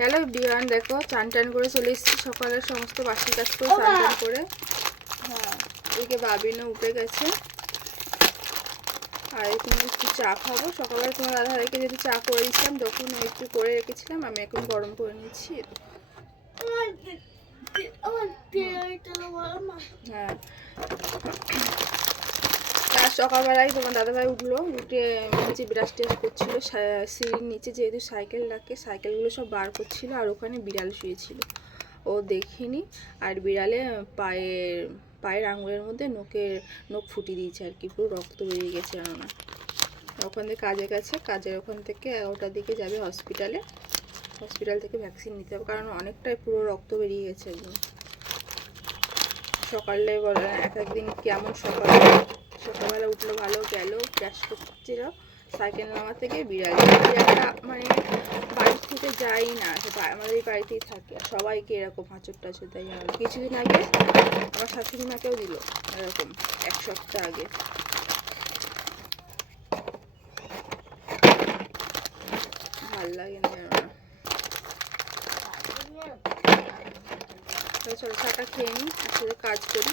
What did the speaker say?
Hello ডিয়ান, দেখো চান টান করে চলে এসেছি। সকালের সমস্ত বাসি কাজ করে চান টান করে। হ্যাঁ, এদিকে বাবিনও উঠে গেছে। আর এখন একটু চা খাবো। সকালবেলা তোমার দাদাভাইকে যদি চা করে দিচ্ছিলাম, যখন একটু করে রেখেছিলাম, আমি এখন গরম করে নিচ্ছি। হ্যাঁ, আর সকালবেলায় তোমার দাদাভাই উঠলো, উঠে নিচে ব্রাশ টেস্ট করছিল। সিঁড়ির নিচে যেহেতু সাইকেল রাখে, সাইকেলগুলো সব বার করছিল। আর ওখানে বিড়াল শুয়েছিল, ও দেখিনি। আর বিড়ালে পায়ের আঙুলের মধ্যে নখ ফুটিয়ে দিয়েছে আর কি, পুরো রক্ত বেরিয়ে গেছে। না ওখান থেকে কাজে গেছে, কাজের ওখান থেকে 11টার দিকে যাবে হসপিটালে। হসপিটাল থেকে ভ্যাকসিন নিতে হবে, কারণ অনেকটাই পুরো রক্ত বেরিয়ে গেছে একদম। সকালে বলে এক একদিন কেমন সকালবেলা উঠলো, ভালো গেল, ব্রাশ করছিল, সাইকেল নামা থেকে বিড়ালটা মানে বাড়ি থেকে যাই না, সেটা আমাদের এই বাড়িতেই থাকে। সবাইকে এরকম হাঁচর টাচর দেয়। কিছুদিন আগে আমার শাশুড়ি মাকেও দিল এরকম, 1 সপ্তাহ আগে। ভাল লাগে না, চলো চাটা খেয়ে নিই, আসলে কাজ করি।